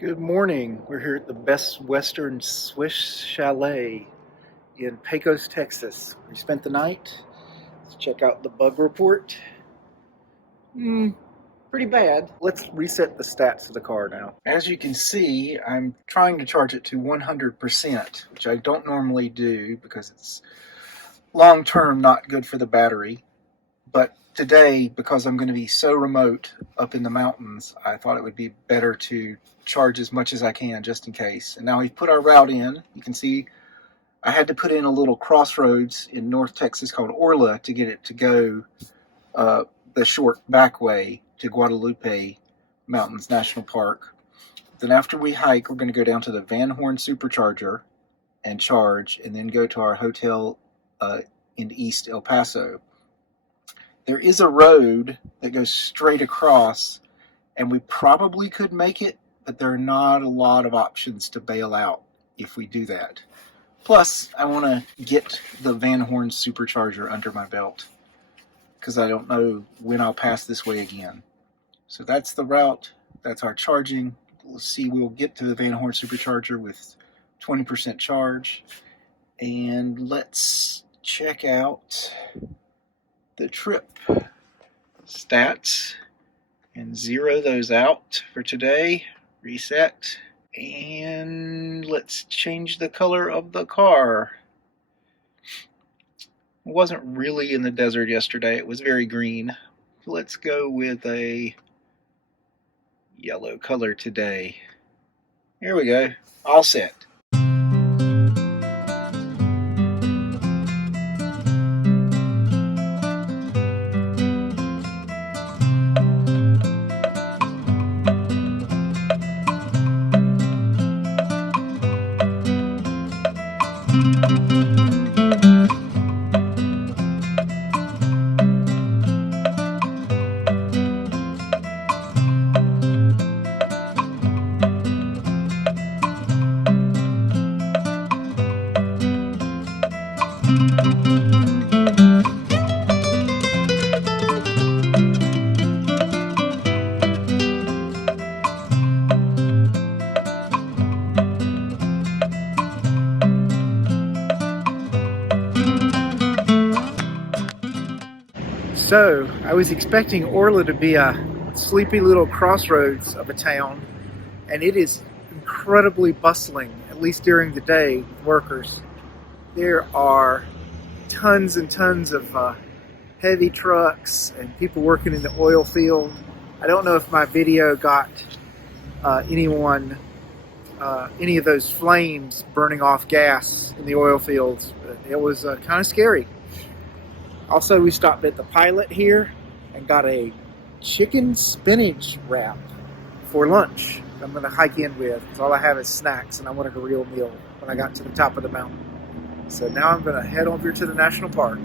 Good morning. We're here at the Best Western Swiss Chalet in Pecos, Texas. We spent the night. Let's check out the bug report. Pretty bad. Let's reset the stats of the car now. As you can see, I'm trying to charge it to 100%, which I don't normally do because it's long-term not good for the battery. But today, because I'm going to be so remote up in the mountains, I thought it would be better to charge as much as I can just in case. And now we've put our route in. You can see I had to put in a little crossroads in North Texas called Orla to get it to go the short back way to Guadalupe Mountains National Park. Then after we hike, we're going to go down to the Van Horn Supercharger and charge, and then go to our hotel in East El Paso. There is a road that goes straight across, and we probably could make it, but there are not a lot of options to bail out if we do that. Plus, I want to get the Van Horn Supercharger under my belt because I don't know when I'll pass this way again. So that's the route. That's our charging. Let's see, we'll get to the Van Horn Supercharger with 20% charge. And let's check out the trip stats and zero those out for today. Reset, and let's change the color of the car. It wasn't really in the desert yesterday. It was very green. Let's go with a yellow color today. Here we go. All set. So, I was expecting Orla to be a sleepy little crossroads of a town, and it is incredibly bustling, at least during the day, with workers. There are tons and tons of heavy trucks and people working in the oil field. I don't know if my video got any of those flames burning off gas in the oil fields, but it was kind of scary. Also, we stopped at the Pilot here and got a chicken spinach wrap for lunch. I'm going to hike in with, because all I have is snacks and I wanted a real meal when I got to the top of the mountain. So now I'm going to head over to the national park.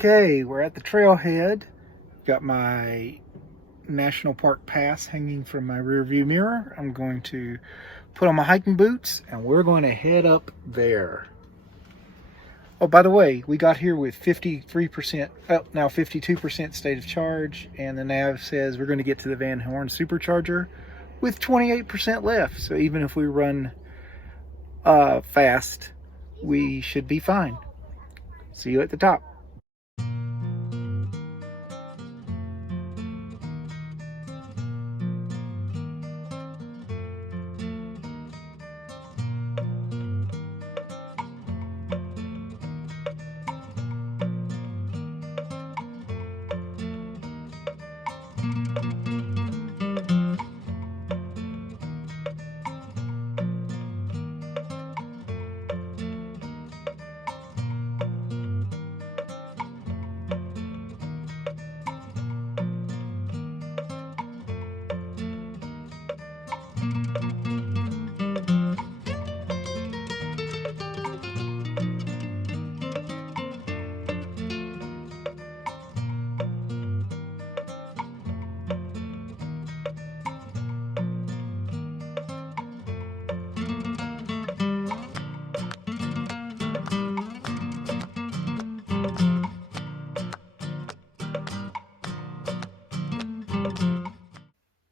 Okay, we're at the trailhead. Got my National Park pass hanging from my rear view mirror. I'm going to put on my hiking boots and we're going to head up there. Oh, by the way, we got here with 53%, now 52% state of charge, and the nav says we're going to get to the Van Horn Supercharger with 28% left. So even if we run fast, we should be fine. See you at the top.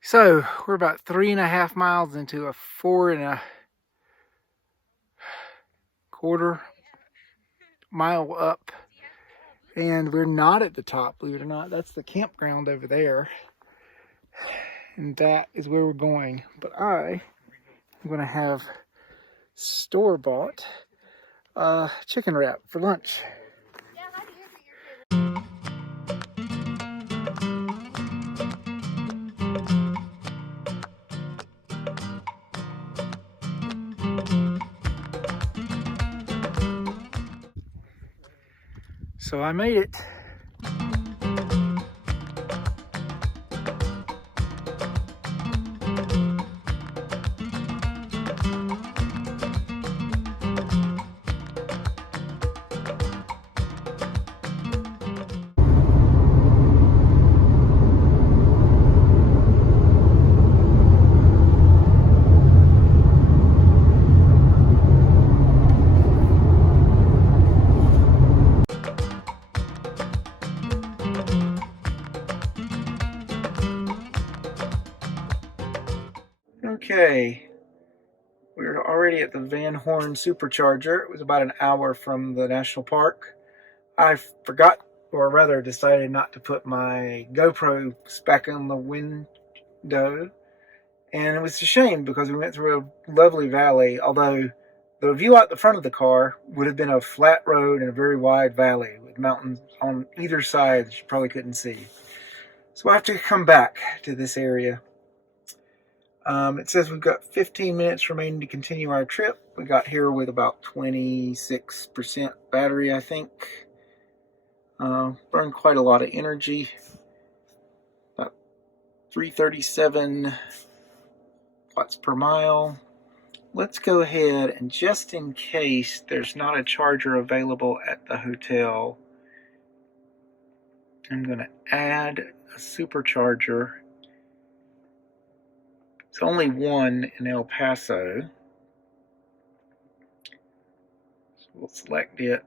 So we're about 3.5 miles into a 4.25 mile up, and we're not at the top, believe it or not. That's the campground over there, and that is where we're going. But I am going to have store-bought chicken wrap for lunch. So I made it. Okay, we're already at the Van Horn Supercharger. It was about an hour from the national park. I forgot, or rather decided not to put my GoPro back on the window. And it was a shame because we went through a lovely valley, although the view out the front of the car would have been a flat road and a very wide valley with mountains on either side that you probably couldn't see. So I have to come back to this area. It says we've got 15 minutes remaining to continue our trip. We got here with about 26% battery, I think. Burned quite a lot of energy. About 337 watts per mile. Let's go ahead and, just in case there's not a charger available at the hotel, I'm going to add a supercharger. It's only one in El Paso. So we'll select it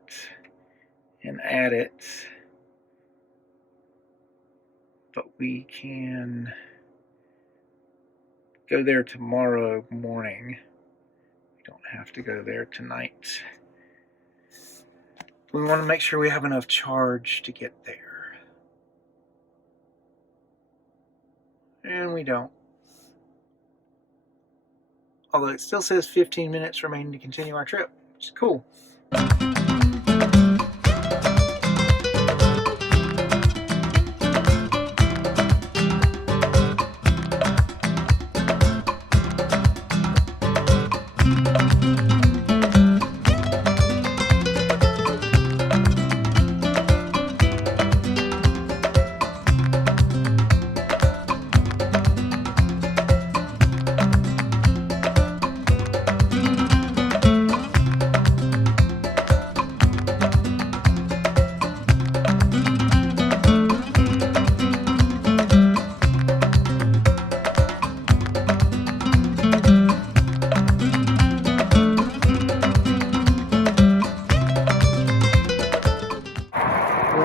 and add it. But we can go there tomorrow morning. We don't have to go there tonight. We want to make sure we have enough charge to get there. And we don't. Although it still says 15 minutes remaining to continue our trip, which is cool.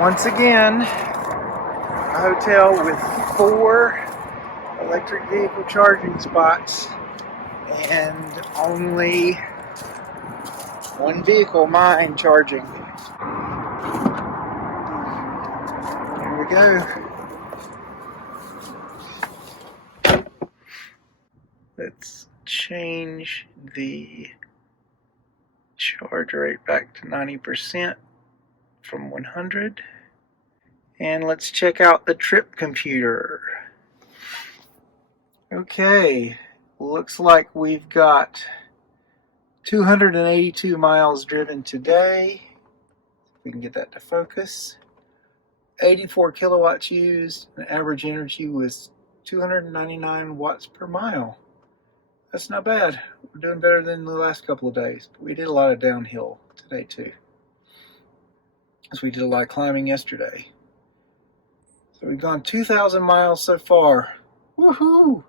Once again, a hotel with 4 electric vehicle charging spots and only 1 vehicle, mine, charging. Here we go. Let's change the charge rate back to 90% from 100. And let's check out the trip computer. Okay, looks like we've got 282 miles driven today. If we can get that to focus. 84 kilowatts used, and average energy was 299 watts per mile. That's not bad. We're doing better than the last couple of days. But we did a lot of downhill today too, because we did a lot of climbing yesterday. So we've gone 2,000 miles so far. Woohoo!